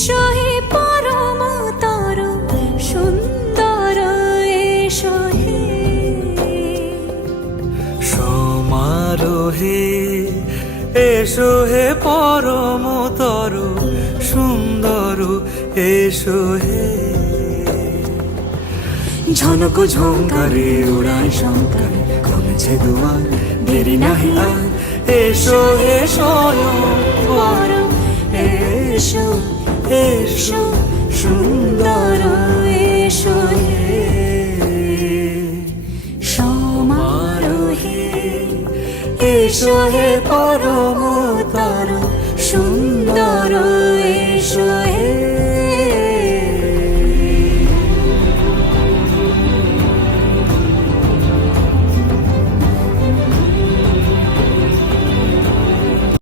এসো হে পরমতর সুন্দর এসো হে সমারোহে এসো হে পরমতর সুন্দর এসো হে ঝনক ঝঙ্কারে উড়ায় শঙ্কারে কমেছে দুয়ার দেরি নাহি আর এসো হে স্বয়ং পরম এসো এসো সুন্দর এসো হে সমারোহে এসো হে পরমতর সুন্দর এসো